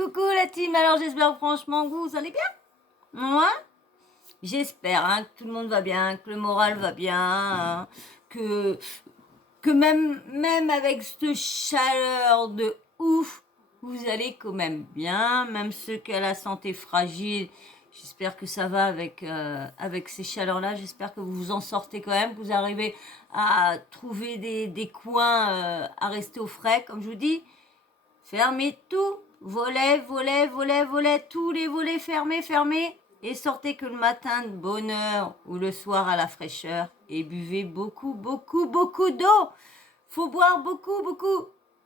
coucou la team, alors j'espère franchement que vous allez bien. Ouais. J'espère hein, que tout le monde va bien, que le moral va bien, hein, que même avec cette chaleur de ouf, vous allez quand même bien, même ceux qui ont la santé fragile. J'espère que ça va avec ces chaleurs-là. J'espère que vous vous en sortez quand même, que vous arrivez à trouver des coins à rester au frais, comme je vous dis. Fermez tout, volets, tous les volets fermés, et sortez que le matin de bonne heure ou le soir à la fraîcheur et buvez beaucoup d'eau. Faut boire beaucoup.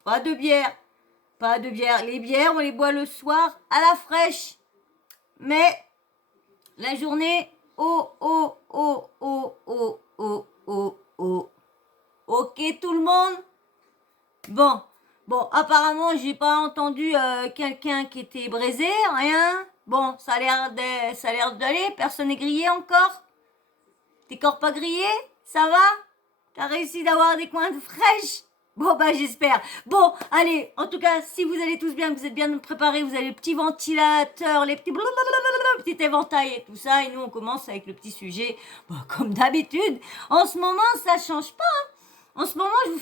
Pas de bière. Les bières, on les boit le soir à la fraîche. Mais la journée, oh. Ok tout le monde? Bon, apparemment, j'ai pas entendu quelqu'un qui était braisé, rien. Bon, ça a l'air d'aller, personne n'est grillé encore. T'es encore pas grillé? Ça va? T'as réussi d'avoir des coins de fraîche? Bon, bah, j'espère. Bon, allez, en tout cas, si vous allez tous bien, que vous êtes bien préparés, vous avez le petit ventilateur, les petits petit éventail et tout ça, et nous, on commence avec le petit sujet. Bon, comme d'habitude, en ce moment, ça change pas, hein. En ce moment, je vous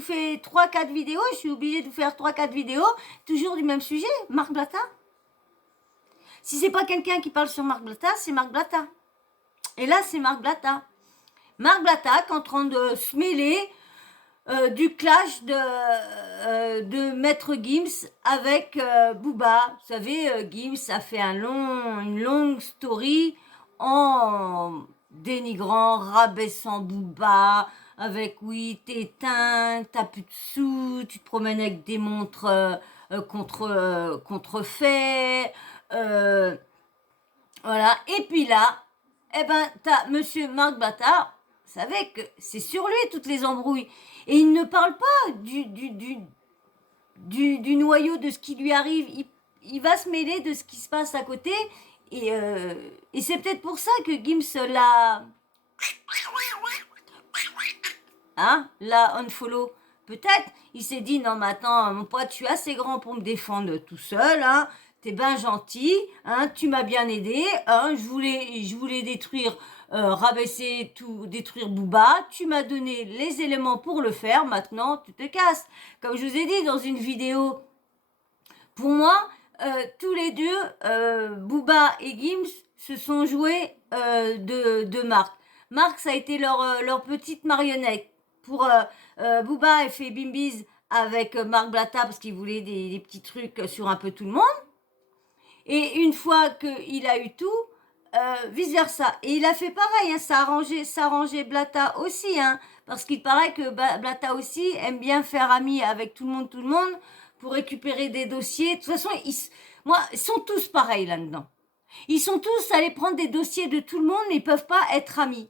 fais 3-4 vidéos, je suis obligée de vous faire 3-4 vidéos, toujours du même sujet, Marc Blatta. Si c'est pas quelqu'un qui parle sur Marc Blatta, c'est Marc Blatta. Et là, c'est Marc Blatta. Marc Blatta qui est en train de se mêler du clash de Maître Gims avec Booba. Vous savez, Gims a fait une longue story en dénigrant, rabaissant Booba, avec oui, t'es éteint, t'as plus de sous, tu te promènes avec des montres contrefaits, voilà. Et puis là, eh ben, t'as monsieur Marc Blatta, vous savez que c'est sur lui toutes les embrouilles. Et il ne parle pas du noyau de ce qui lui arrive. Il va se mêler de ce qui se passe à côté. Et c'est peut-être pour ça que Gims l'a... Hein, la unfollow. Peut-être, il s'est dit, non mais attends, mon pote, tu es assez grand pour me défendre tout seul, hein. T'es bien gentil, hein, tu m'as bien aidé, hein, je voulais détruire, rabaisser tout, détruire Booba, tu m'as donné les éléments pour le faire, maintenant tu te casses. Comme je vous ai dit dans une vidéo, pour moi, tous les deux, Booba et Gims, se sont joués de Marc. Marc, ça a été leur petite marionnette. Pour Booba, elle fait bimbiz avec Marc Blatta parce qu'il voulait des petits trucs sur un peu tout le monde. Et une fois qu'il a eu tout, vice versa. Et il a fait pareil, hein, ça a arrangé Blatta aussi, hein, parce qu'il paraît que Blatta aussi aime bien faire ami avec tout le monde, pour récupérer des dossiers. De toute façon, ils sont tous pareils là-dedans. Ils sont tous allés prendre des dossiers de tout le monde, mais ils peuvent pas être amis.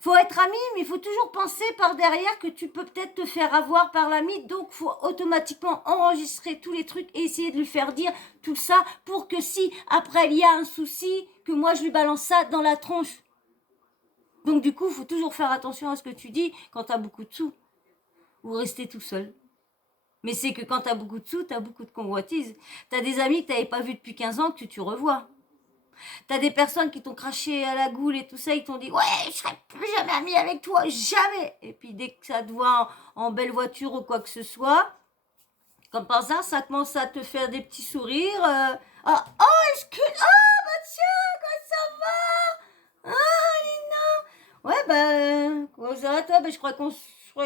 Faut être ami, mais il faut toujours penser par derrière que tu peux peut-être te faire avoir par l'ami, donc faut automatiquement enregistrer tous les trucs et essayer de lui faire dire tout ça pour que si après il y a un souci, que moi je lui balance ça dans la tronche. Donc du coup, faut toujours faire attention à ce que tu dis quand t'as beaucoup de sous ou rester tout seul. Mais c'est que quand t'as beaucoup de sous, t'as beaucoup de convoitises. T'as des amis que t'avais pas vus depuis 15 ans que tu revois. T'as des personnes qui t'ont craché à la goule et tout ça, ils t'ont dit « Ouais, je serai plus jamais ami avec toi, jamais !» Et puis dès que ça te voit en belle voiture ou quoi que ce soit, comme par hasard, ça commence à te faire des petits sourires. Ah, oh, bah tiens, comment ça va? Ah, Lina. Ouais, bah, comment ça va toi? Bah, je crois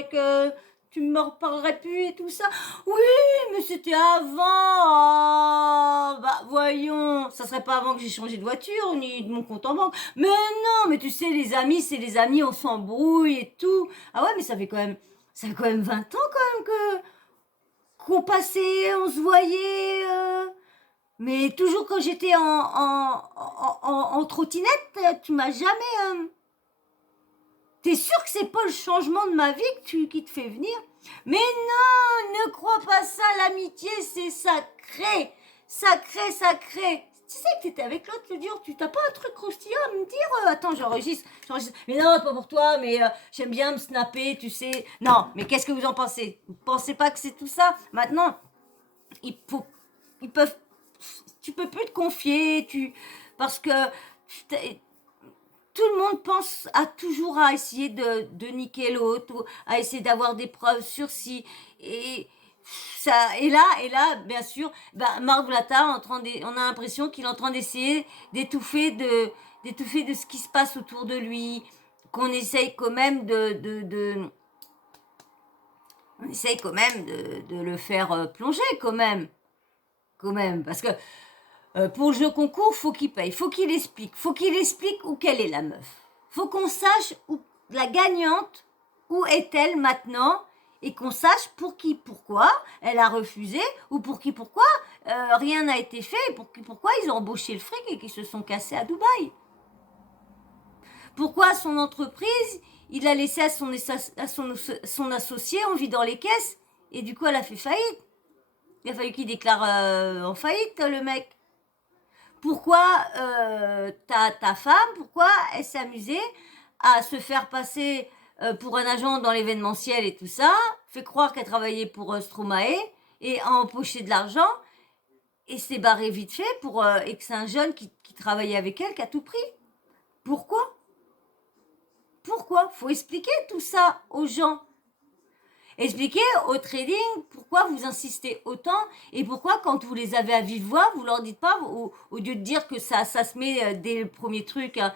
que tu me reparlerais plus et tout ça. Oui, mais c'était avant. Oh, bah voyons, ça serait pas avant que j'ai changé de voiture ni de mon compte en banque. Mais non, mais tu sais, les amis, c'est les amis, on s'embrouille et tout. Ah ouais, mais ça fait quand même 20 ans quand même qu'on passait, on se voyait. Mais toujours quand j'étais en trottinette, tu m'as jamais... T'es sûr que c'est pas le changement de ma vie qui te fait venir? Mais non, ne crois pas ça, l'amitié c'est sacré. Sacré. Tu sais que t'étais avec l'autre, le dur, tu t'as pas un truc croustillant à me dire? Attends, j'enregistre. Mais non, pas pour toi, mais j'aime bien me snapper, tu sais. Non, mais qu'est-ce que vous en pensez? Vous pensez pas que c'est tout ça? Maintenant, il faut tu peux plus te confier, parce que tout le monde pense toujours à essayer de niquer l'autre, ou à essayer d'avoir des preuves sur si, et là, bien sûr, Marc Blatta, on a l'impression qu'il est en train d'essayer d'étouffer de ce qui se passe autour de lui, qu'on essaye quand même on essaye quand même de le faire plonger quand même, parce que pour le jeu concours, faut qu'il paye, faut qu'il explique où quelle est la meuf. Faut qu'on sache où la gagnante, où est-elle maintenant, et qu'on sache pourquoi elle a refusé, ou pourquoi rien n'a été fait, et pourquoi ils ont embauché le fric et qu'ils se sont cassés à Dubaï. Pourquoi son entreprise, il a laissé à son associé, on vit dans les caisses, et du coup elle a fait faillite. Il a fallu qu'il déclare en faillite, le mec. Pourquoi ta femme, pourquoi elle s'est amusée à se faire passer pour un agent dans l'événementiel et tout ça, fait croire qu'elle travaillait pour Stromae et a empoché de l'argent et s'est barrée vite fait et que c'est un jeune qui travaillait avec elle qui a tout pris. Pourquoi ? Faut expliquer tout ça aux gens. Expliquez au trading pourquoi vous insistez autant et pourquoi quand vous les avez à vive voix, vous leur dites pas, au lieu de dire que ça se met dès le premier truc, hein,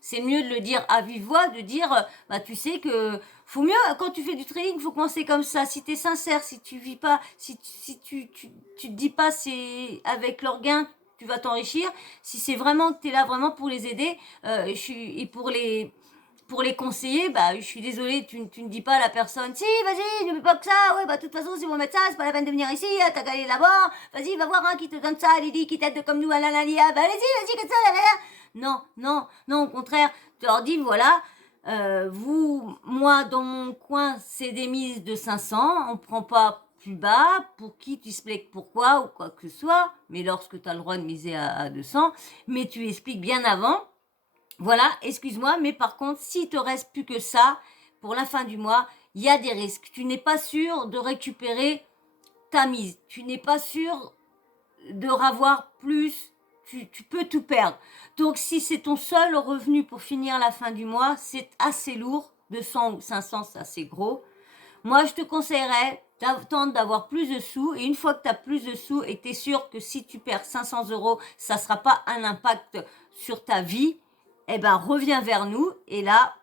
c'est mieux de le dire à vive voix, de dire, tu sais que faut mieux, quand tu fais du trading, il faut commencer comme ça. Si tu es sincère, si tu vis pas, si tu te dis pas c'est avec leur gain, tu vas t'enrichir. Si c'est vraiment que tu es là vraiment pour les aider, et pour les conseiller, je suis désolée, tu ne dis pas à la personne, si, vas-y, ne fais pas que ça, ouais, de toute façon, si vous mettre ça, c'est pas la peine de venir ici, t'as qu'à aller là-bas, vas-y, va voir un qui te donne ça, Lydie, qui t'aide comme nous, allez-y, vas-y, comme ça, non, au contraire, tu leur dis, voilà, moi, dans mon coin, c'est des mises de 500, on prend pas plus bas, pour qui tu expliques pourquoi, ou quoi que ce soit, mais lorsque tu as le droit de miser à 200, mais tu expliques bien avant. Voilà, excuse-moi, mais par contre, s'il te reste plus que ça, pour la fin du mois, il y a des risques. Tu n'es pas sûr de récupérer ta mise. Tu n'es pas sûr de ravoir plus. Tu peux tout perdre. Donc, si c'est ton seul revenu pour finir la fin du mois, c'est assez lourd. 200 ou 500, c'est assez gros. Moi, je te conseillerais d'attendre d'avoir plus de sous. Et une fois que tu as plus de sous et que tu es sûr que si tu perds 500 €, ça ne sera pas un impact sur ta vie, reviens vers nous et là,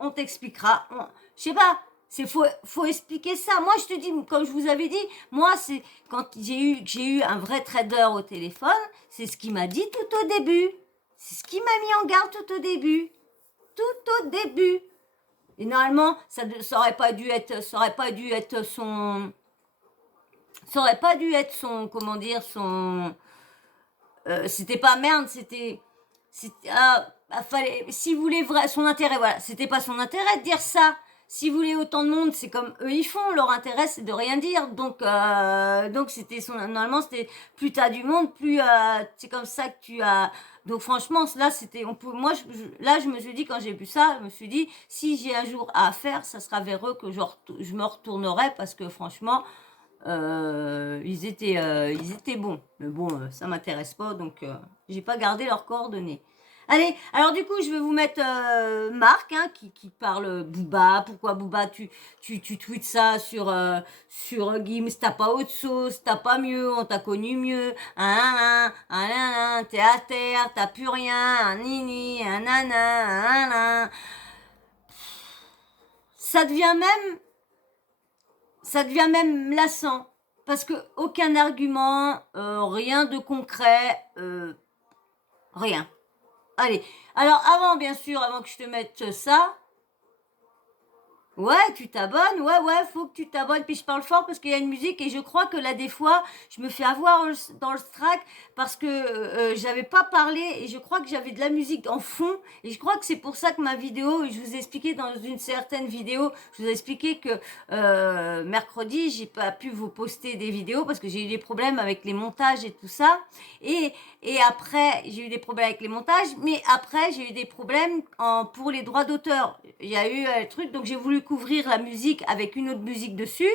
on t'expliquera. Je sais pas, faut expliquer ça. Moi, je te dis, comme je vous avais dit, moi, c'est quand j'ai eu un vrai trader au téléphone, c'est ce qu'il m'a dit tout au début. C'est ce qui m'a mis en garde tout au début. Tout au début. Et normalement, ça aurait pas dû être son, comment dire, son, c'était pas merde, si vous voulez son intérêt, voilà, c'était pas son intérêt de dire ça. Si vous voulez autant de monde, c'est comme eux ils font, leur intérêt c'est de rien dire. Donc normalement c'était plus t'as du monde, plus c'est comme ça que tu as. Donc franchement là là je me suis dit quand j'ai vu ça, je me suis dit si j'ai un jour à faire, ça sera vers eux que je me retournerai parce que franchement ils étaient bons. Mais bon, ça m'intéresse pas, donc j'ai pas gardé leurs coordonnées. Allez, alors du coup, je vais vous mettre Marc, hein, qui parle Booba. Pourquoi Booba, tu tweets ça sur Gims, t'as pas autre sauce, t'as pas mieux, on t'a connu mieux. T'es à terre, t'as plus rien, un nini, un nana, un nan. Ça devient lassant parce que aucun argument, rien de concret, rien. Allez, alors avant que je te mette ça, ouais, tu t'abonnes, ouais, faut que tu t'abonnes. Puis je parle fort parce qu'il y a une musique et je crois que là, des fois, je me fais avoir dans le track parce que j'avais pas parlé et je crois que j'avais de la musique en fond. Et je crois que c'est pour ça que ma vidéo, je vous ai expliqué dans une certaine vidéo, je vous ai expliqué que mercredi, j'ai pas pu vous poster des vidéos parce que j'ai eu des problèmes avec les montages et tout ça. Et après, j'ai eu des problèmes avec les montages, mais après, j'ai eu des problèmes pour les droits d'auteur. Il y a eu le truc, donc j'ai voulu découvrir la musique avec une autre musique dessus.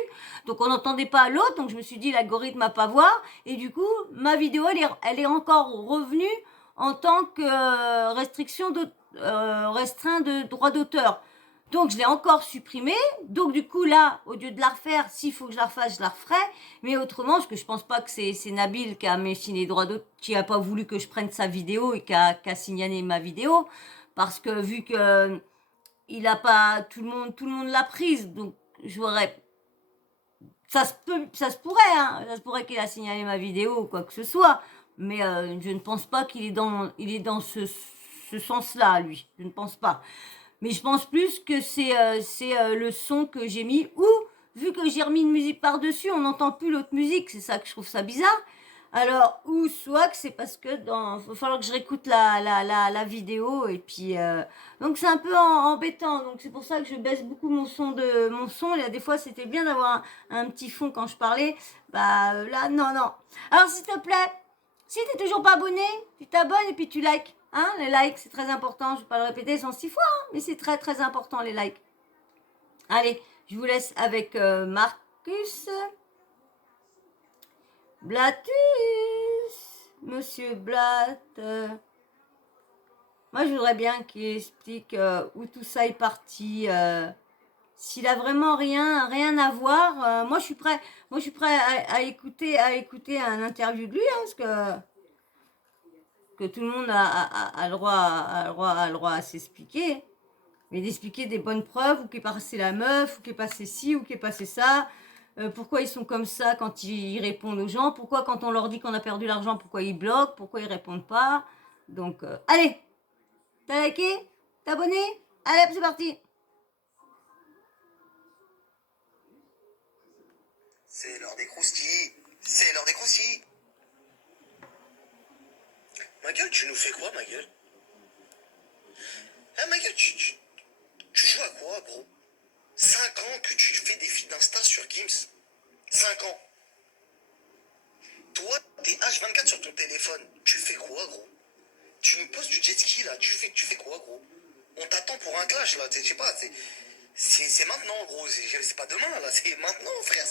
Donc on n'entendait pas l'autre, donc je me suis dit l'algorithme va pas voir. Et du coup, ma vidéo, elle est encore revenue en tant que restreint de droit d'auteur. Donc je l'ai encore supprimée. Donc du coup là, au lieu de la refaire, s'il faut que je la refasse, je la referai. Mais autrement, parce que je pense pas que c'est Nabil qui a méfié les droits d'auteur, qui a pas voulu que je prenne sa vidéo et qui a signalé ma vidéo. Parce que vu que il a pas, tout le monde l'a prise. Donc j'aurais, ça se pourrait, hein. Ça se pourrait qu'il a signalé ma vidéo ou quoi que ce soit. Mais je ne pense pas qu'il est dans ce sens-là, lui. Je ne pense pas. Mais je pense plus que c'est le son que j'ai mis. Ou, vu que j'ai remis une musique par-dessus, on n'entend plus l'autre musique. C'est ça que je trouve ça bizarre. Alors, ou soit que c'est parce que il va falloir que je réécoute la vidéo. Et puis, donc c'est un peu embêtant. Donc c'est pour ça que je baisse beaucoup mon son. Il y a des fois, c'était bien d'avoir un petit fond quand je parlais. Bah là, non, non. Alors, s'il te plaît, si t'es toujours pas abonné, tu t'abonnes et puis tu likes. Hein, les likes, c'est très important. Je vais pas le répéter 106 fois, hein, mais c'est très très important les likes. Allez, je vous laisse avec Marcus. Blatus, Monsieur Blatt. Moi, je voudrais bien qu'il explique où tout ça est parti. S'il a vraiment rien à voir, moi je suis prêt. Moi, je suis prêt à écouter un interview de lui, hein, parce que tout le monde a le droit à s'expliquer. Mais d'expliquer des bonnes preuves, où qu'est passé la meuf, où qu'est passé ci, où qu'est passé ça. Pourquoi ils sont comme ça quand ils répondent aux gens. Pourquoi quand on leur dit qu'on a perdu l'argent, pourquoi ils bloquent, pourquoi ils répondent pas. Donc, allez, t'as liké, t'as abonné. Allez, c'est parti. C'est l'heure des croustilles. C'est l'heure des croustilles. Ma gueule, tu nous fais quoi, ma gueule? Ah, ma gueule, tu joues à quoi, gros? 5 ans que tu fais des feeds d'Insta sur Gims. 5 ans. Toi, t'es H24 sur ton téléphone. Tu fais quoi, gros? Tu nous poses du jet ski, là. Tu fais quoi, gros? On t'attend pour un clash, là. Je sais pas, c'est maintenant, gros. C'est pas demain, là. C'est maintenant, frère.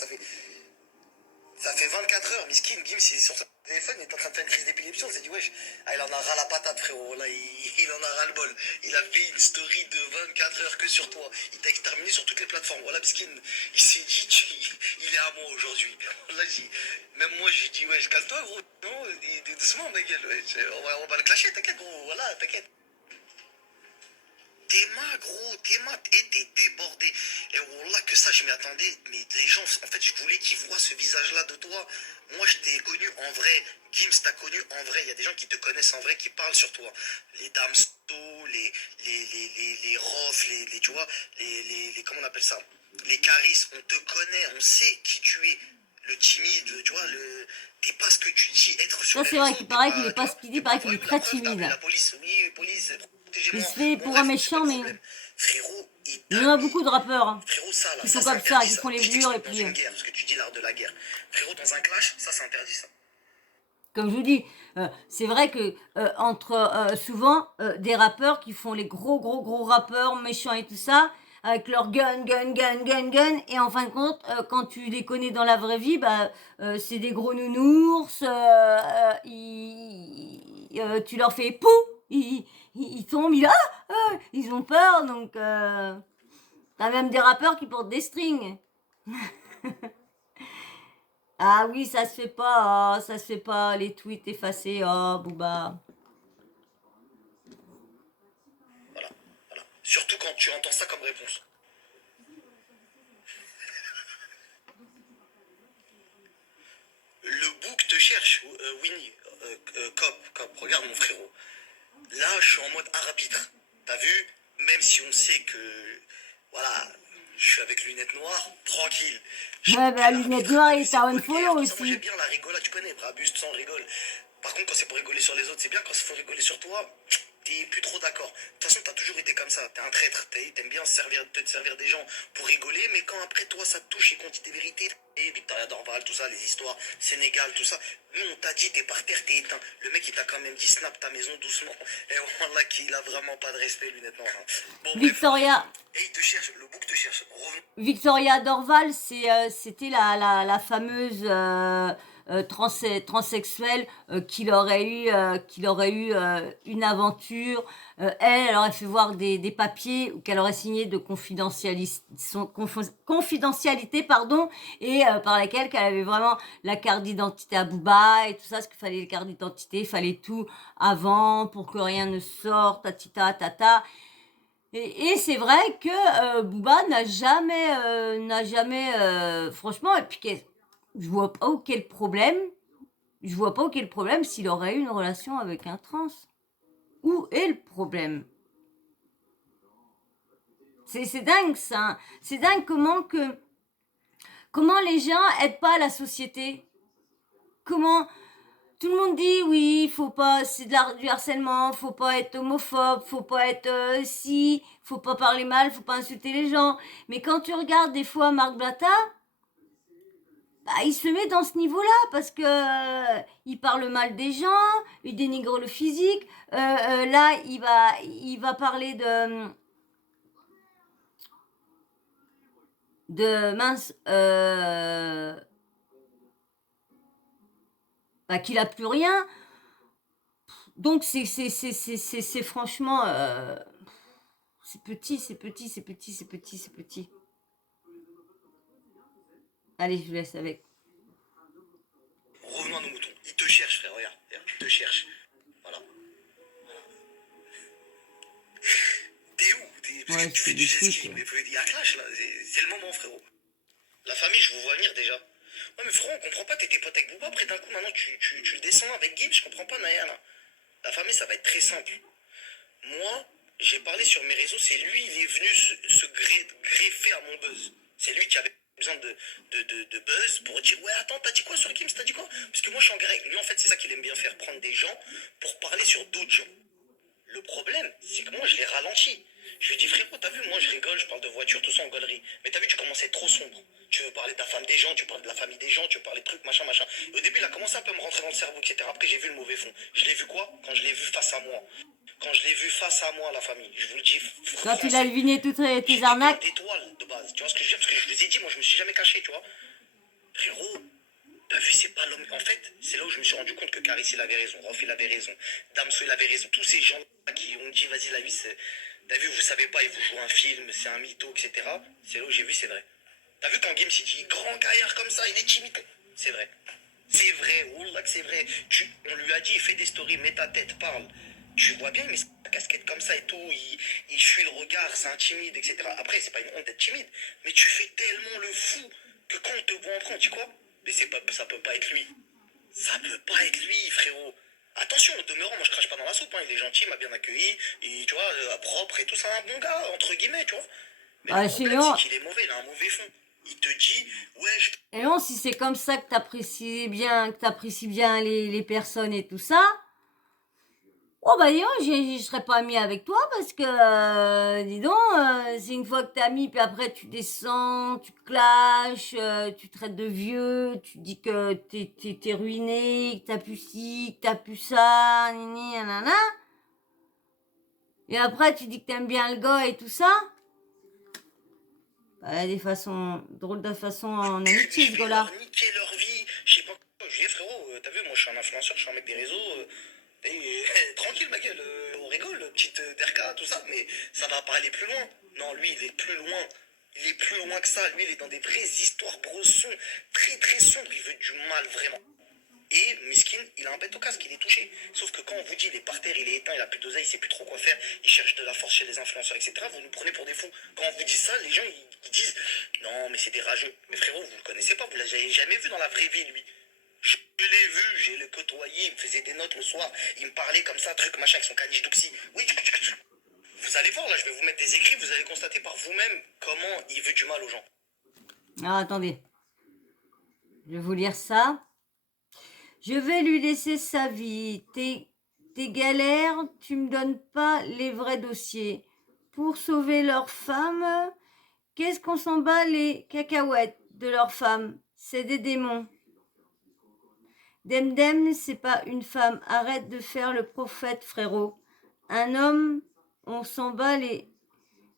Ça fait 24 heures, Miskin, Gims, il est sur son téléphone, il est en train de faire une crise d'épilepsie, on s'est dit, wesh, ah, il en a ras la patate, frérot, là, il en a ras le bol. Il a fait une story de 24 heures que sur toi. Il t'a exterminé sur toutes les plateformes. Voilà, Miskin, il s'est dit, il est à moi aujourd'hui. Là, même moi, j'ai dit, wesh, calme-toi, gros. Non, doucement, ma gueule, wesh. On va le clasher, t'inquiète, gros, voilà, t'inquiète. T'es gros, t'es débordé. Et voilà que ça, je m'y attendais. Mais les gens, en fait, je voulais qu'ils voient ce visage-là de toi. Moi, je t'ai connu en vrai. Gims t'a connu en vrai. Il y a des gens qui te connaissent en vrai, qui parlent sur toi. Les Damso, les Rof, tu vois, comment on appelle ça? Les Caris, on te connaît, on sait qui tu es. Le timide, tu vois, t'es pas ce que tu dis être sur ça, c'est vrai qu'il paraît qu'il est pas ce qu'il dit, il paraît qu'il est très timide. La police, oui, police, il se fait pour un méchant, mais frérot, il y en a beaucoup de rappeurs hein, frérot, ça, là, qui sont comme ça, qui font les murs et puis... Dans une guerre, ce que tu dis, l'art de la guerre. Frérot, dans un clash, ça, c'est interdit, ça. Comme je vous dis, c'est vrai que entre souvent des rappeurs qui font les gros rappeurs méchants et tout ça, avec leur gun, et en fin de compte, quand tu les connais dans la vraie vie, bah, c'est des gros nounours, tu leur fais pou, ils tombent, ils ont peur, donc t'as même des rappeurs qui portent des strings. Ah oui, ça se fait pas, oh, ça se fait pas, les tweets effacés, oh, Booba. Voilà. Surtout quand tu entends ça comme réponse. Le bouc te cherche, Winnie, Cop, regarde mon frérot. Là, je suis en mode arbitre. T'as vu? Même si on sait que, voilà, je suis avec lunettes noires, tranquille. Ouais, bah, lunettes noires, il est à unfollow aussi. Moi, j'aime bien la rigolade, tu connais, Brabus, tout ça, on rigole. Par contre, quand c'est pour rigoler sur les autres, c'est bien. Quand il faut rigoler sur toi, t'es plus trop d'accord. De toute façon, t'as toujours été comme ça. T'es un traître. T'aimes bien te servir des gens pour rigoler, mais quand après toi ça te touche et qu'on dit des vérités, et Victoria Dorval, tout ça, les histoires, Sénégal, tout ça, nous on t'a dit t'es par terre, t'es éteint. Le mec il t'a quand même dit snap ta maison doucement. Et voilà qu'il a vraiment pas de respect, lui, nettement. Bon, bref. Victoria, Et il te cherche, le bouc te cherche. Revenons. Victoria Dorval, c'était la fameuse transsexuelle qu'il aurait eu une aventure. Elle aurait fait voir des papiers qu'elle aurait signé de confidentialité, pardon, et par lesquels qu'elle avait vraiment la carte d'identité à Booba et tout ça, parce qu'il fallait les cartes d'identité, il fallait tout avant pour que rien ne sorte, tatita, tata. Et c'est vrai que Booba n'a jamais, franchement, et puis je vois pas où qu'est le problème. Je vois pas où qu'est le problème s'il aurait eu une relation avec un trans. Où est le problème? C'est dingue ça, hein. C'est dingue comment les gens aident pas la société. Comment tout le monde dit oui, faut pas, c'est du harcèlement, faut pas être homophobe, faut pas être si, faut pas parler mal, faut pas insulter les gens. Mais quand tu regardes des fois Marc Blatta, bah, il se met dans ce niveau-là parce que il parle mal des gens, il dénigre le physique. Là, il va parler de mince, bah, qu'il a plus rien. Donc c'est franchement, c'est petit, c'est petit, c'est petit, c'est petit, c'est petit. Allez, je vous laisse avec. Revenons à nos moutons. Il te cherche, frère, regarde. Il te cherche. Voilà. T'es où? Parce Ouais, que tu je fais fais du des jet ski, tweets. mais il y a clash là. C'est le moment, frérot. La famille, je vous vois venir déjà. Ouais, mais frérot, on comprend pas, t'étais pote avec Booba, après d'un coup, maintenant tu le descends avec Gibbs, je comprends pas, Naya, là. La famille, ça va être très simple. Moi, j'ai parlé sur mes réseaux, c'est lui, il est venu se greffer à mon buzz. C'est lui qui avait besoin de buzz pour dire ouais attends t'as dit quoi sur Gims, t'as dit quoi, parce que moi je suis en guerre avec lui. En fait c'est ça qu'il aime bien faire, prendre des gens pour parler sur d'autres gens. Le problème, c'est que moi, je l'ai ralenti. Je lui ai dit, frérot, t'as vu, moi, je rigole, je parle de voiture, tout ça en gaulerie. Mais t'as vu, tu commences à être trop sombre. Tu veux parler de la femme des gens, tu parles de la famille des gens, tu veux parler de trucs, machin, machin. Et au début, il a commencé un peu à me rentrer dans le cerveau, etc. Après, j'ai vu le mauvais fond. Je l'ai vu quoi? Quand je l'ai vu face à moi. Quand je l'ai vu face à moi, la famille. Je vous le dis, Quand il a français. deviné toutes tes J'étais arnaques, d'étoiles de base. Tu vois ce que je veux dire? Parce que je les ai dit, moi, je me suis jamais caché, tu vois. Frérot, t'as vu, c'est pas l'homme. En fait, c'est là où je me suis rendu compte que Caris, il avait raison. Rof, il avait raison. Damso, il avait raison. Tous ces gens-là qui ont dit, vas-y, la vie, c'est. T'as vu, vous savez pas, il vous joue un film, c'est un mytho, etc. C'est là où j'ai vu, c'est vrai. T'as vu quand Gims, il dit, grand carrière comme ça, il est timide. C'est vrai. C'est vrai, oh là que c'est vrai. On lui a dit, fais des stories, mets ta tête, parle. Tu vois bien, il met sa casquette comme ça et tout, il fuit le regard, c'est un timide, etc. Après, c'est pas une honte d'être timide, mais tu fais tellement le fou que quand on te voit en prend, tu dis quoi? Mais ça peut pas être lui. Ça peut pas être lui, frérot. Attention, au demeurant, moi je crache pas dans la soupe, hein. Il est gentil, il m'a bien accueilli, et tu vois, propre et tout, c'est un bon gars, entre guillemets, tu vois. Mais le problème, c'est qu'il est mauvais, il a un mauvais fond. Il te dit, ouais, et non, si c'est comme ça que t'apprécies bien les personnes et tout ça, oh bah dis donc, je serais pas amie avec toi parce que, dis donc, c'est une fois que t'es amie, puis après tu descends, tu clashes, tu traites de vieux, tu dis que t'es ruiné, que t'as plus ci, que t'as plus ça, nini, nanana. Et après tu dis que t'aimes bien le gars et tout ça. Bah, des façons, drôle de façon en amitié ce je vais gars-là. leur niquer leur vie, je sais pas quoi. Je lui dis, frérot, t'as vu, moi je suis un influenceur, je suis un mec des réseaux. Tranquille, ma gueule, on rigole, petite derka, tout ça, mais ça va pas aller plus loin. Non, lui, il est plus loin. Il est plus loin que ça. Lui, il est dans des vraies histoires bressons, très très sombres. Il veut du mal, vraiment. Et Miskin, il a un bête au casque, il est touché. Sauf que quand on vous dit il est par terre, il est éteint, il a plus d'oseille, il sait plus trop quoi faire, il cherche de la force chez les influenceurs, etc., vous nous prenez pour des fous. Quand on vous dit ça, les gens ils disent non, mais c'est des rageux. Mais frérot, vous le connaissez pas, vous l'avez jamais vu dans la vraie vie, lui. Je l'ai vu, j'ai le côtoyé, il me faisait des notes le soir, il me parlait comme ça, truc machin, avec son caniche d'oxy. Oui, vous allez voir, là, je vais vous mettre des écrits, vous allez constater par vous-même comment il veut du mal aux gens. Ah, attendez. Je vais vous lire ça. Je vais lui laisser sa vie. T'es tes galères, tu me donnes pas les vrais dossiers. Pour sauver leur femme, qu'est-ce qu'on s'en bat les cacahuètes de leur femme? C'est des démons. Demdem, c'est pas une femme. Arrête de faire le prophète, frérot. Un homme, on s'en bat les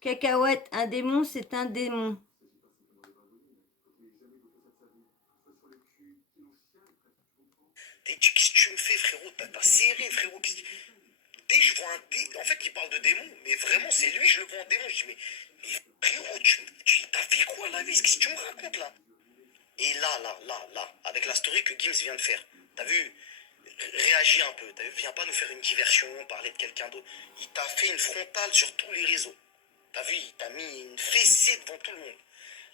cacahuètes. Un démon, c'est un démon. Qu'est-ce que tu me fais, frérot? T'as serré, frérot. Dès que je vois un en fait, il parle de démon, mais vraiment, c'est lui, je le vois en démon. Je dis, mais frérot, tu t'as fait quoi la vie? Qu'est-ce que tu me racontes là? Et là, avec la story que Gims vient de faire, t'as vu? Réagis un peu, t'as vu? Viens pas nous faire une diversion, parler de quelqu'un d'autre. Il t'a fait une frontale sur tous les réseaux. T'as vu? Il t'a mis une fessée devant tout le monde.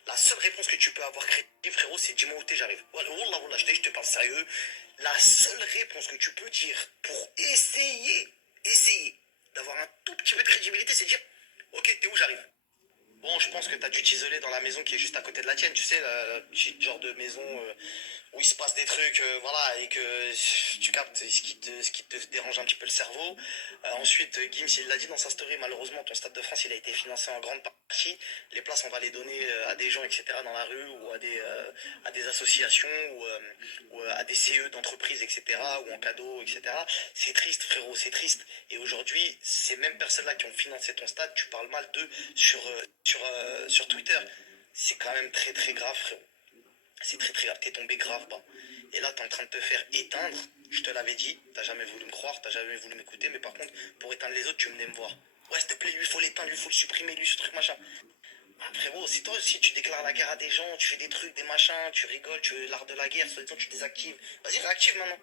La seule réponse que tu peux avoir créée, frérot, c'est dis-moi où t'es, j'arrive. Voilà, wallah, je te parle sérieux. La seule réponse que tu peux dire pour essayer d'avoir un tout petit peu de crédibilité, c'est dire ok, t'es où, j'arrive. Bon, je pense que t'as dû t'isoler dans la maison qui est juste à côté de la tienne, tu sais, le petit genre de maison où il se passe des trucs, voilà, et que tu captes ce qui te dérange un petit peu le cerveau. Ensuite, Gims, il l'a dit dans sa story, malheureusement, ton Stade de France, il a été financé en grande partie. Les places, on va les donner à des gens, etc., dans la rue, ou à des associations, ou à des CE d'entreprises, etc., ou en cadeau, etc. C'est triste, frérot, c'est triste. Et aujourd'hui, ces mêmes personnes-là qui ont financé ton stade, tu parles mal d'eux sur Twitter. C'est quand même très très grave, frérot. C'est très très grave, t'es tombé grave bas. Et là, t'es en train de te faire éteindre. Je te l'avais dit, t'as jamais voulu me croire, t'as jamais voulu m'écouter, mais par contre, pour éteindre les autres, tu venais me voir. Ouais, s'il te plaît, lui, il faut l'éteindre, lui, il faut le supprimer, lui, ce truc, machin. Ah, frérot, si toi aussi tu déclares la guerre à des gens, tu fais des trucs, des machins, tu rigoles, tu veux l'art de la guerre, soi-disant tu désactives. Vas-y, réactive maintenant.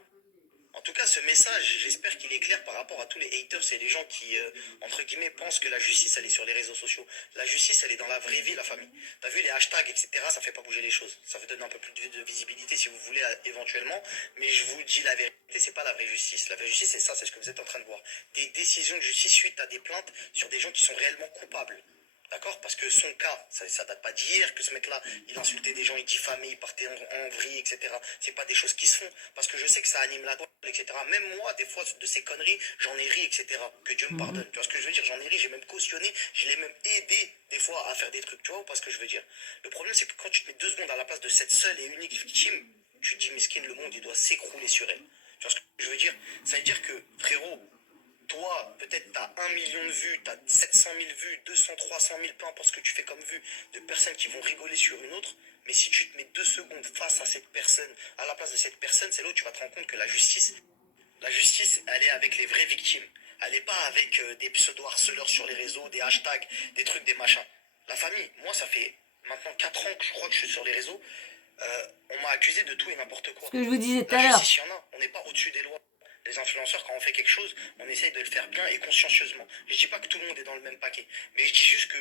En tout cas, ce message, j'espère qu'il est clair par rapport à tous les haters et les gens qui, entre guillemets, pensent que la justice, elle est sur les réseaux sociaux. La justice, elle est dans la vraie vie, la famille. T'as vu les hashtags, etc., ça fait pas bouger les choses. Ça vous donne un peu plus de visibilité si vous voulez, éventuellement. Mais je vous dis la vérité, c'est pas la vraie justice. La vraie justice, c'est ça, c'est ce que vous êtes en train de voir. Des décisions de justice suite à des plaintes sur des gens qui sont réellement coupables. D'accord? Parce que son cas, ça date pas d'hier que ce mec-là, il insultait des gens, il diffamait, il partait en vrille, etc. C'est pas des choses qui se font. Parce que je sais que ça anime la toile, etc. Même moi, des fois, de ces conneries, j'en ai ri, etc. Que Dieu me pardonne. Tu vois ce que je veux dire? J'en ai ri, j'ai même cautionné, je l'ai même aidé, des fois, à faire des trucs. Tu vois ou pas ce que je veux dire? Le problème, c'est que quand tu te mets 2 secondes à la place de cette seule et unique victime, tu te dis, mesquine, le monde, il doit s'écrouler sur elle. Tu vois ce que je veux dire? Ça veut dire que, frérot, toi, peut-être tu as 1 million de vues, tu as 700 000 vues, 200, 300 000, peu importe ce que tu fais comme vue, de personnes qui vont rigoler sur une autre. Mais si tu te mets 2 secondes face à cette personne, à la place de cette personne, c'est là où tu vas te rendre compte que la justice, elle est avec les vraies victimes. Elle n'est pas avec des pseudo-harceleurs sur les réseaux, des hashtags, des trucs, des machins. La famille, moi, ça fait maintenant 4 ans que je crois que je suis sur les réseaux. On m'a accusé de tout et n'importe quoi. Ce que je vous disais tout La à l'heure. justice, il y en a. On n'est pas au-dessus des lois. Les influenceurs, quand on fait quelque chose, on essaye de le faire bien et consciencieusement. Je dis pas que tout le monde est dans le même paquet, mais je dis juste que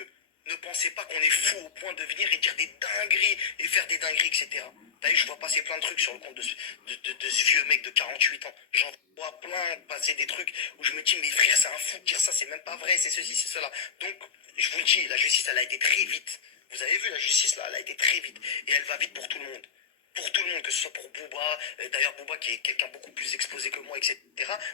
ne pensez pas qu'on est fou au point de venir et dire des dingueries et faire des dingueries, etc. T'as vu, je vois passer plein de trucs sur le compte de ce vieux mec de 48 ans. J'en vois plein passer des trucs où je me dis, mais frère, c'est un fou de dire ça, c'est même pas vrai, c'est ceci, c'est cela. Donc, je vous le dis, la justice, elle a été très vite. Vous avez vu la justice là, elle a été très vite. Et elle va vite pour tout le monde, pour tout le monde, que ce soit pour Booba, d'ailleurs Booba qui est quelqu'un beaucoup plus exposé que moi, etc.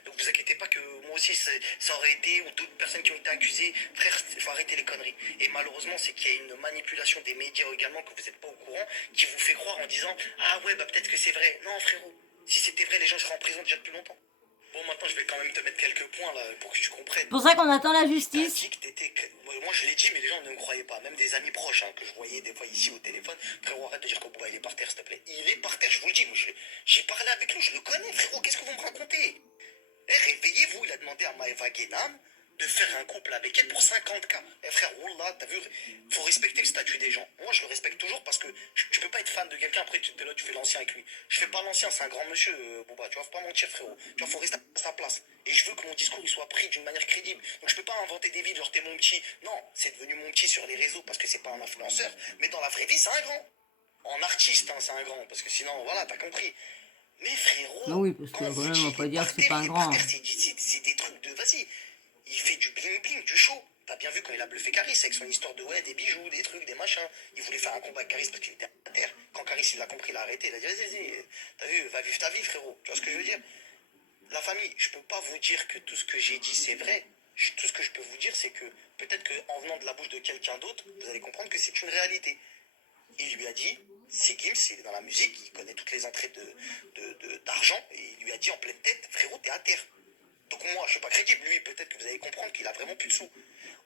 Donc vous inquiétez pas que moi aussi ça aurait été, ou d'autres personnes qui ont été accusées, frère, il faut arrêter les conneries. Et malheureusement, c'est qu'il y a une manipulation des médias également, que vous n'êtes pas au courant, qui vous fait croire en disant, ah ouais, bah peut-être que c'est vrai. Non frérot, si c'était vrai, les gens seraient en prison déjà depuis longtemps. Bon, maintenant je vais quand même te mettre quelques points là pour que tu comprennes. C'est pour ça qu'on attend la T'as justice. dit que t'étais. Moi je l'ai dit, mais les gens ne me croyaient pas. Même des amis proches que je voyais des fois ici au téléphone. Frérot, arrête de dire que Bouba il est par terre, s'il te plaît. Il est par terre, je vous le dis. Moi, j'ai parlé avec lui, je le connais, frérot. Qu'est-ce que vous me racontez? Eh, réveillez-vous, il a demandé à Maëva Guénam de faire un couple avec elle pour 50K. Eh frère, wallah, t'as vu, faut respecter le statut des gens. Moi, je le respecte toujours parce que tu peux pas être fan de quelqu'un, après tu fais l'ancien avec lui. Je fais pas l'ancien, c'est un grand monsieur, Bouba. Tu vois, faut pas mentir, frérot. Tu vois, faut rester à sa place. Et je veux que mon discours il soit pris d'une manière crédible. Donc je peux pas inventer des vies, genre t'es mon petit. Non, c'est devenu mon petit sur les réseaux parce que c'est pas un influenceur. Mais dans la vraie vie, c'est un grand. En artiste, c'est un grand. Parce que sinon, voilà, t'as compris. Mais frérot, Non, oui, parce que quand quand vous même, on dites va pas il est dire que par c'est terre, pas un il est par grand. terre, c'est des trucs de. Vas-y, il fait du bling bling, du show. T'as bien vu quand il a bluffé Caris avec son histoire de ouais, des bijoux, des trucs, des machins. Il voulait faire un combat avec Caris parce qu'il était à terre. Quand Caris il l'a compris, il a arrêté. Il a dit vas-y, t'as vu, va vivre ta vie, frérot. Tu vois ce que je veux dire? La famille, je peux pas vous dire que tout ce que j'ai dit c'est vrai. Tout ce que je peux vous dire, c'est que peut-être qu'en venant de la bouche de quelqu'un d'autre, vous allez comprendre que c'est une réalité. Il lui a dit, c'est Gims, il est dans la musique, il connaît toutes les entrées d'argent, et il lui a dit en pleine tête, frérot, t'es à terre. Donc moi, je suis pas crédible, lui, peut-être que vous allez comprendre qu'il a vraiment plus de sous.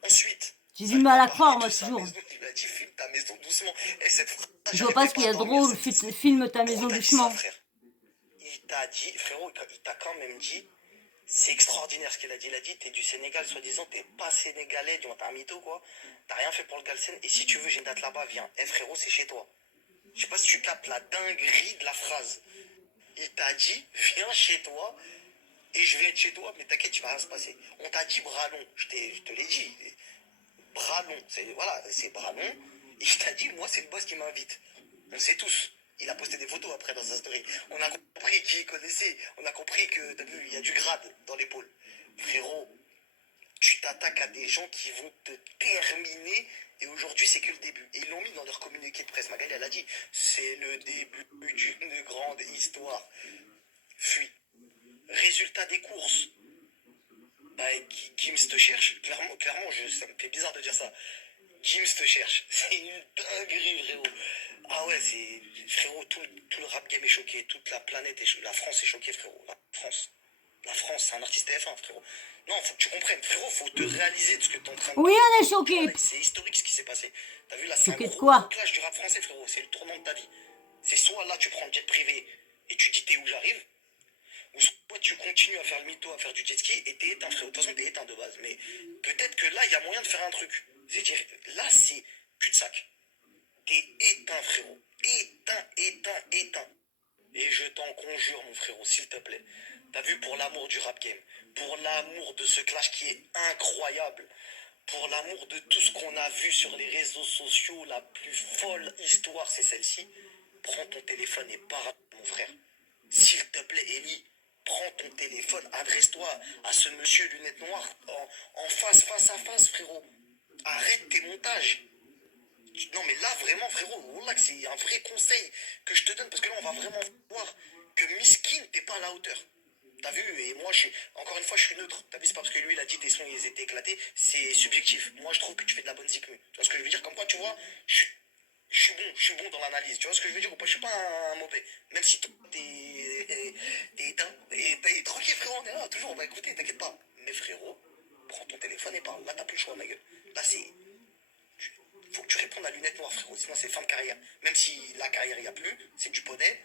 Ensuite, J'ai ça du lui a mal à parlé croire, de moi, sa toujours. maison, il lui a dit, filme ta maison doucement. Et cette phrase, Je vois pas j'arrivais ce pas qu'il y à a de dormir, drôle. Filme ta maison pourquoi t'as dit ça, doucement. frère? Il t'a dit, frérot, il t'a quand même dit, c'est extraordinaire ce qu'il a dit. Il a dit, t'es du Sénégal, soi-disant, t'es pas sénégalais, du t'es un mytho, quoi. T'as rien fait pour le Galsen, et si tu veux, j'ai une date là-bas, viens. Eh frérot, c'est chez toi. Je sais pas si tu captes la dinguerie de la phrase. Il t'a dit, viens chez toi, et je vais être chez toi, mais t'inquiète, tu vas rien se passer. On t'a dit bras long, je te l'ai dit. Bras long, c'est bras long. Et il t'a dit, moi, c'est le boss qui m'invite. On sait tous. Il a posté des photos après dans sa story. On a compris qui il connaissait. On a compris que, t'as vu, il y a du grade dans l'épaule. Frérot, tu t'attaques à des gens qui vont te terminer. Et aujourd'hui, c'est que le début. Et ils l'ont mis dans leur communiqué de presse. Magali, elle a dit, c'est le début d'une grande histoire. Fuis. Résultat des courses. Bah, Gims te cherche. Clairement, ça me fait bizarre de dire ça. Gims te cherche. C'est une dinguerie, frérot. Ah ouais, c'est. Frérot, tout le rap game est choqué. Toute la planète est choquée. La France est choquée, frérot. La France, c'est un artiste TF1, frérot. Non, faut que tu comprennes. Frérot, faut te réaliser de ce que t'es en train de Oui, vivre. on est Tu vois, choqués. là, c'est historique ce qui s'est passé. T'as vu, là, c'est un Choqués de gros quoi? clash du rap français, frérot. C'est le tournant de ta vie. C'est soit là, tu prends le jet privé et tu dis t'es où j'arrive, ou soit tu continues à faire le mytho, à faire du jet ski et t'es éteint, frérot. De toute façon, t'es éteint de base. Mais peut-être que là, il y a moyen de faire un truc. C'est-à-dire, là, c'est cul-de-sac. T'es éteint, frérot. Éteint, éteint, éteint. Et je t'en conjure, mon frérot, s'il te plaît. T'as vu, pour l'amour du rap game, pour l'amour de ce clash qui est incroyable, pour l'amour de tout ce qu'on a vu sur les réseaux sociaux, la plus folle histoire, c'est celle-ci. Prends ton téléphone et parle, mon frère. S'il te plaît, Ellie, prends ton téléphone, adresse-toi à ce monsieur lunettes noires en face à face, frérot. Arrête tes montages. Non, mais là, vraiment, frérot, là, c'est un vrai conseil que je te donne, parce que là, on va vraiment voir que Miskin, t'es pas à la hauteur. T'as vu? Et moi, encore une fois, je suis neutre. T'as vu? C'est pas parce que lui, il a dit tes sons, ils étaient éclatés. C'est subjectif. Moi, je trouve que tu fais de la bonne zikmu. Tu vois ce que je veux dire? Comme quoi, tu vois, je suis bon dans l'analyse. Tu vois ce que je veux dire ou pas? Je suis pas un mauvais. Même si toi, t'es éteint. Et tranquille, frérot, on est là. Toujours, on va écouter, t'inquiète pas. Mais frérot, prends ton téléphone et parle. Là, t'as plus le choix, ma gueule. Là, faut que tu répondes à lunettes noires, frérot. Sinon, c'est fin de carrière. Même si la carrière, il n'y a plus, c'est du poney.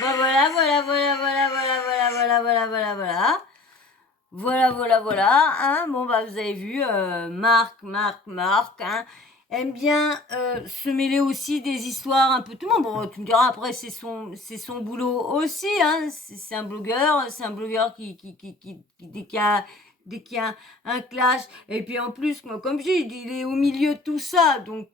Bah voilà, voilà, voilà, voilà, voilà, voilà, voilà, voilà, voilà, voilà. Voilà, voilà, voilà. Hein. Bon, bah, vous avez vu, Marc, hein, aime bien se mêler aussi des histoires un peu tout le monde. Bon, tu me diras, après, c'est son boulot aussi. Hein. C'est un blogueur qui dès qu'il y a un clash. Et puis en plus, moi, comme je dis, il est au milieu de tout ça. Donc,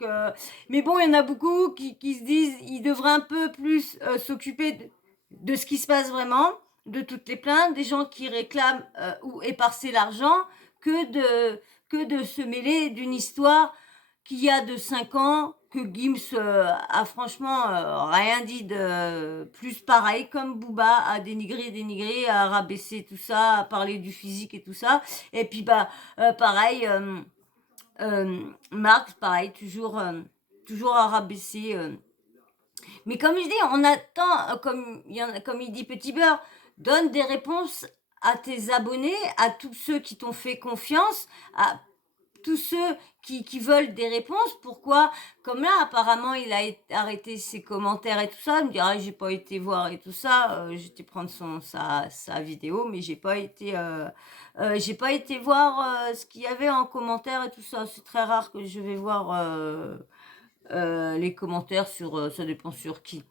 mais bon, il y en a beaucoup qui se disent, il devrait un peu plus s'occuper de ce qui se passe vraiment, de toutes les plaintes, des gens qui réclament ou éparser l'argent, que de se mêler d'une histoire qui a de 5 ans, que Gims a franchement rien dit de plus pareil, comme Booba a dénigré, a rabaissé tout ça, a parlé du physique et tout ça. Et puis bah pareil, Marx, pareil, toujours à rabaisser. Mais comme je dis, on attend, comme il dit Petit Beurre, donne des réponses à tes abonnés, à tous ceux qui t'ont fait confiance, à tous ceux qui veulent des réponses. Pourquoi? Comme là, apparemment, il a arrêté ses commentaires et tout ça. Il me dit, ah, j'ai pas été voir et tout ça. J'étais prendre sa vidéo, mais j'ai pas été voir ce qu'il y avait en commentaire et tout ça. C'est très rare que je vais voir les commentaires ça dépend sur qui.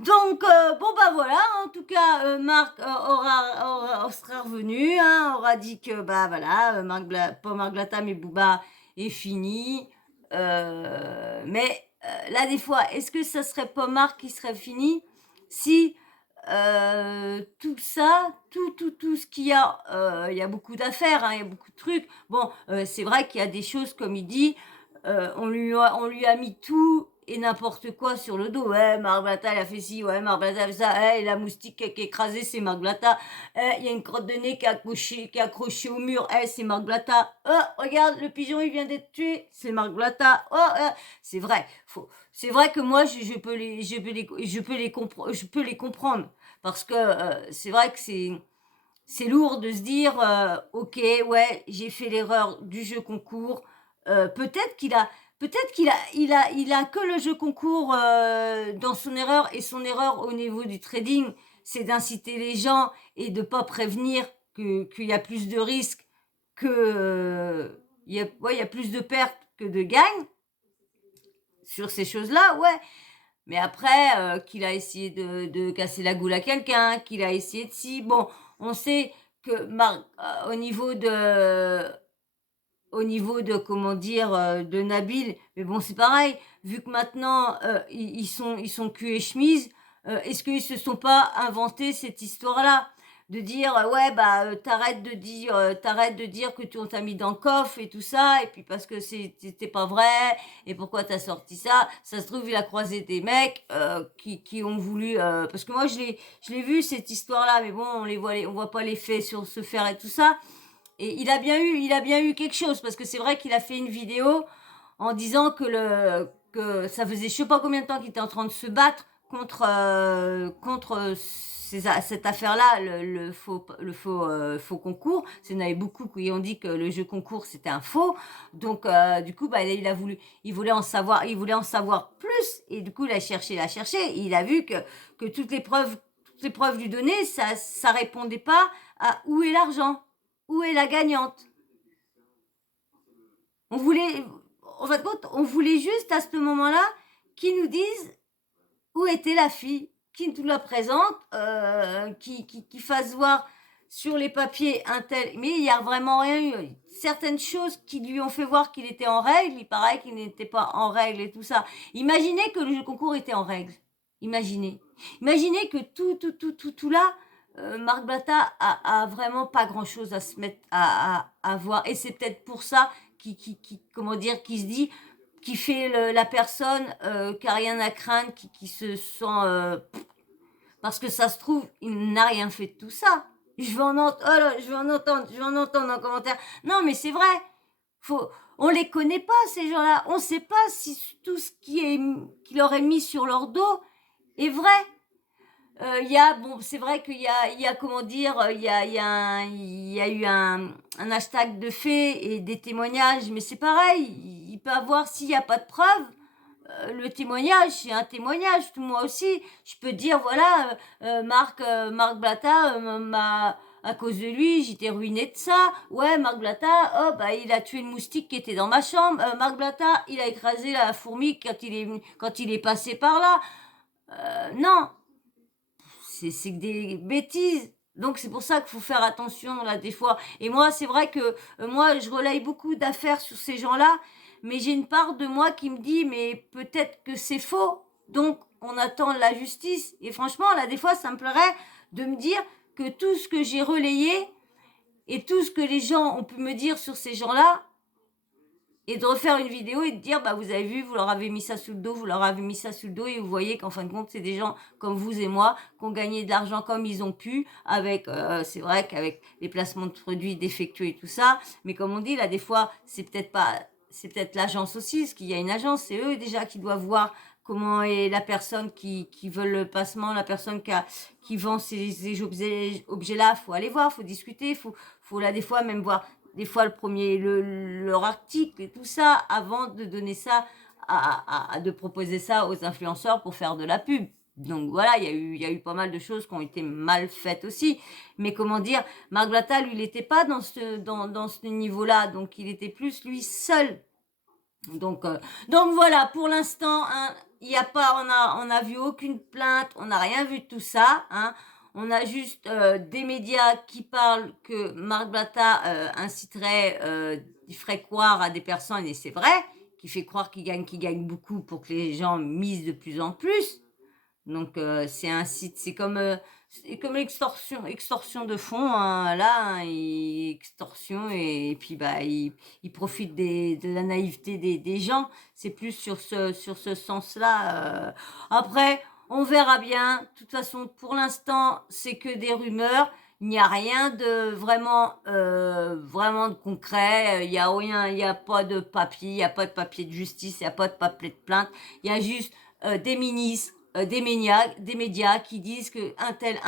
Donc, bon, bah voilà, en tout cas, Marc sera revenu, hein, aura dit que, bah voilà, pas Marc Blatta, mais Booba est fini. Mais là, des fois, est-ce que ça serait pas Marc qui serait fini si tout ça, tout ce qu'il y a, il y a beaucoup d'affaires, hein, il y a beaucoup de trucs. Bon, c'est vrai qu'il y a des choses, comme il dit, on lui a mis tout et n'importe quoi sur le dos. Ouais, Marc Blatta, elle a fait ci, ouais, Marc Blatta a fait ça, la moustique qui est écrasée, c'est Marc Blatta. Il y a une crotte de nez qui est accrochée au mur, c'est Marc Blatta. Oh, regarde, le pigeon, il vient d'être tué, c'est Marc Blatta. Oh, c'est vrai. C'est vrai que moi, je peux je peux les comprendre. Parce que c'est vrai que c'est lourd de se dire, ok, ouais, j'ai fait l'erreur du jeu concours. Peut-être il a que le jeu concours dans son erreur, et son erreur au niveau du trading, c'est d'inciter les gens et de pas prévenir qu'il y a plus de risques, que il y a plus de pertes que de gains sur ces choses-là, ouais. Mais après, qu'il a essayé de casser la goule à quelqu'un, qu'il a essayé de si, bon, on sait que au niveau de, comment dire, de Nabil, mais bon, c'est pareil, vu que maintenant, ils sont cul et chemise, est-ce qu'ils se sont pas inventés cette histoire-là? De dire, ouais, bah, t'arrêtes de dire que on t'a mis dans le coffre et tout ça, et puis parce que c'était pas vrai, et pourquoi t'as sorti ça? Ça se trouve, il a croisé des mecs, qui ont voulu, parce que moi, je l'ai vu, cette histoire-là, mais bon, on voit pas les faits sur se faire et tout ça. Et il a bien eu quelque chose, parce que c'est vrai qu'il a fait une vidéo en disant que ça faisait je sais pas combien de temps qu'il était en train de se battre contre cette affaire-là, faux concours. Il y en avait beaucoup qui ont dit que le jeu concours c'était un faux. Donc du coup, bah, il voulait en savoir plus. Et du coup, il a cherché. Et il a vu que toutes les preuves lui donnaient, ça répondait pas à où est l'argent, où est la gagnante. On voulait, en fin de compte, on voulait juste à ce moment-là qu'ils nous disent où était la fille, qui nous la présente, qui fasse voir sur les papiers un tel. Mais il n'y a vraiment rien eu. Certaines choses qui lui ont fait voir qu'il était en règle, il paraît qu'il n'était pas en règle et tout ça. Imaginez que le jeu concours était en règle. Imaginez. Imaginez que tout là, Marc Blatta a vraiment pas grand-chose à se mettre à voir. Et c'est peut-être pour ça comment dire, qui se dit, qui fait la personne qui a rien à craindre, qui se sent... parce que ça se trouve, il n'a rien fait de tout ça. Je vais en entendre en commentaire. Non, mais c'est vrai. On les connaît pas, ces gens-là. On sait pas si tout ce qu'il aurait mis sur leur dos est vrai. C'est vrai qu'il y a comment dire, il y a eu un hashtag de faits et des témoignages, mais c'est pareil, il peut avoir, s'il n'y a pas de preuves, le témoignage, c'est un témoignage, tout moi aussi, je peux dire, voilà, Marc Blatta à cause de lui, j'étais ruiné de ça. Ouais, Marc Blatta, oh, bah, il a tué le moustique qui était dans ma chambre. Marc Blatta, il a écrasé la fourmi quand il est passé par là. Non, c'est des bêtises. Donc c'est pour ça qu'il faut faire attention là des fois. Et moi, c'est vrai que moi, je relaye beaucoup d'affaires sur ces gens-là, mais j'ai une part de moi qui me dit, mais peut-être que c'est faux. Donc on attend la justice. Et franchement, là des fois, ça me plairait de me dire que tout ce que j'ai relayé et tout ce que les gens ont pu me dire sur ces gens-là, et de refaire une vidéo et de dire, bah, vous avez vu, vous leur avez mis ça sous le dos, vous leur avez mis ça sous le dos, et vous voyez qu'en fin de compte, c'est des gens comme vous et moi qui ont gagné de l'argent comme ils ont pu, avec, c'est vrai qu'avec les placements de produits défectueux et tout ça, mais comme on dit, là, des fois, c'est peut-être l'agence aussi, parce qu'il y a une agence, c'est eux déjà qui doivent voir comment est la personne qui veut le placement, la personne qui vend ces objets-là, faut aller voir, faut discuter, faut là, des fois, même voir des fois leur article et tout ça, avant de donner ça, de proposer ça aux influenceurs pour faire de la pub. Donc voilà, il y a eu pas mal de choses qui ont été mal faites aussi. Mais comment dire, Marc Blatta, lui, il n'était pas dans ce niveau-là, donc il était plus lui seul. Donc voilà, pour l'instant, hein, il y a pas, on a vu aucune plainte, on n'a rien vu de tout ça, hein. On a juste des médias qui parlent que Marc Blatta inciterait, il ferait croire à des personnes, et c'est vrai, qui fait croire qu'il gagne beaucoup pour que les gens misent de plus en plus. Donc, c'est un site, c'est comme extorsion de fonds, hein, là, hein, extorsion et puis, bah, ils profitent de la naïveté des gens. C'est plus sur ce sens-là. Après, on verra bien. De toute façon, pour l'instant, c'est que des rumeurs. Il n'y a rien de vraiment de concret. Il y a rien, il y a pas de papier, il y a pas de papier de justice, il y a pas de papier de plainte. Il y a juste des ministres, des médias qui disent que un tel,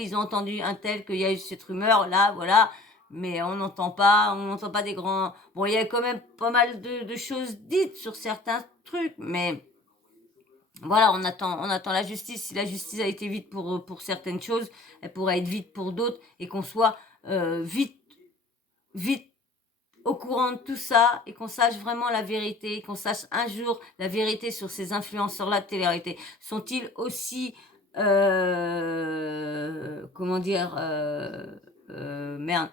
ils ont entendu un tel qu'il y a eu cette rumeur là, voilà. Mais on n'entend pas des grands. Bon, il y a quand même pas mal de choses dites sur certains trucs, mais voilà, on attend la justice. Si la justice a été vite pour certaines choses, elle pourrait être vite pour d'autres et qu'on soit vite au courant de tout ça et qu'on sache vraiment la vérité, qu'on sache un jour la vérité sur ces influenceurs-là de télé-réalité. Sont-ils aussi, comment dire, merde,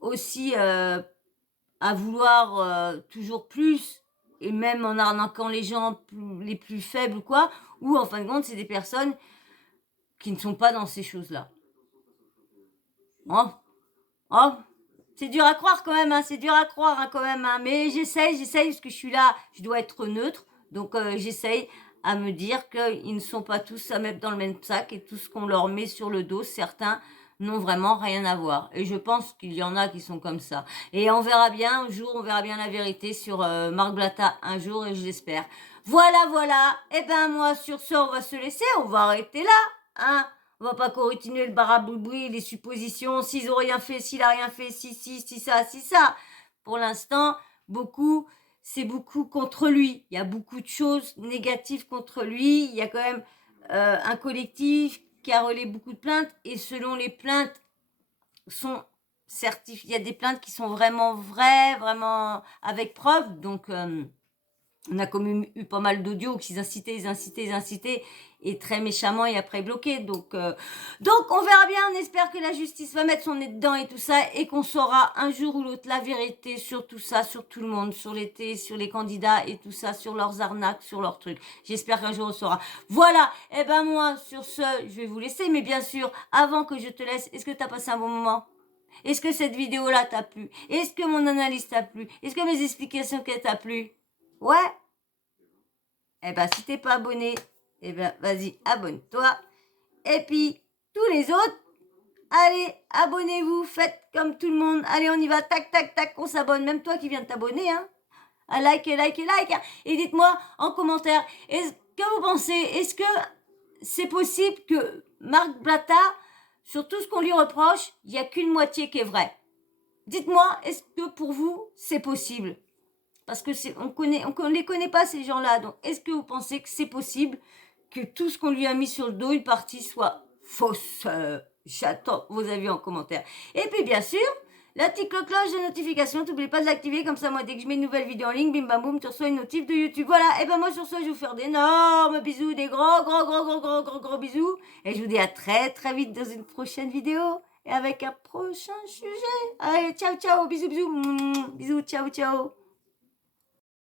aussi à vouloir toujours plus et même en arnaquant les gens les plus faibles ou quoi, ou en fin de compte, c'est des personnes qui ne sont pas dans ces choses-là. Oh, oh, c'est dur à croire quand même, hein, c'est dur à croire hein, quand même, hein, mais j'essaye, parce que je suis là, je dois être neutre, donc j'essaye à me dire qu'ils ne sont pas tous à mettre dans le même sac et tout ce qu'on leur met sur le dos, certains n'ont vraiment rien à voir. Et je pense qu'il y en a qui sont comme ça. Et on verra bien, un jour, on verra bien la vérité sur Marc Blatta un jour, et je l'espère. Voilà, voilà. Et ben moi, sur ce, on va se laisser, on va arrêter là, hein. On va pas continuer le baraboubri, les suppositions, s'ils ont rien fait, s'il a rien fait, si ça, si ça. Pour l'instant, c'est beaucoup contre lui. Il y a beaucoup de choses négatives contre lui. Il y a quand même un collectif qui a relayé beaucoup de plaintes et selon les plaintes sont certifiées. Il y a des plaintes qui sont vraiment vraies, vraiment avec preuve. Donc, on a quand même eu pas mal d'audios qu'ils incitaient, et très méchamment, et après bloqué. Donc, on verra bien, on espère que la justice va mettre son nez dedans et tout ça, et qu'on saura un jour ou l'autre la vérité sur tout ça, sur tout le monde, sur sur les candidats et tout ça, sur leurs arnaques, sur leurs trucs. J'espère qu'un jour on saura. Voilà, et ben moi, sur ce, je vais vous laisser, mais bien sûr, avant que je te laisse, est-ce que tu as passé un bon moment ? Est-ce que cette vidéo-là t'a plu ? Est-ce que mon analyse t'a plu ? Est-ce que mes explications t'a plu ? Ouais. Eh ben, si t'es pas abonné, eh ben, vas-y, abonne-toi. Et puis, tous les autres, allez, abonnez-vous, faites comme tout le monde. Allez, on y va, tac, tac, tac, on s'abonne. Même toi qui viens de t'abonner, hein. À like. Hein. Et dites-moi en commentaire, est-ce que vous pensez, est-ce que c'est possible que Marc Blatta, sur tout ce qu'on lui reproche, il n'y a qu'une moitié qui est vraie ? Dites-moi, est-ce que pour vous, c'est possible ? Parce que on les connaît pas ces gens-là. Donc, est-ce que vous pensez que c'est possible que tout ce qu'on lui a mis sur le dos, une partie soit fausse ? J'attends vos avis en commentaire. Et puis, bien sûr, la petite cloche de notification, n'oubliez pas de l'activer. Comme ça, moi, dès que je mets une nouvelle vidéo en ligne, bim bam boum, tu reçois une notif de YouTube. Voilà. Et ben moi, sur ce, je vais vous faire d'énormes bisous, des gros bisous. Et je vous dis à très, très vite dans une prochaine vidéo. Et avec un prochain sujet. Allez, ciao, ciao, bisous, bisous. Bisous, ciao, ciao.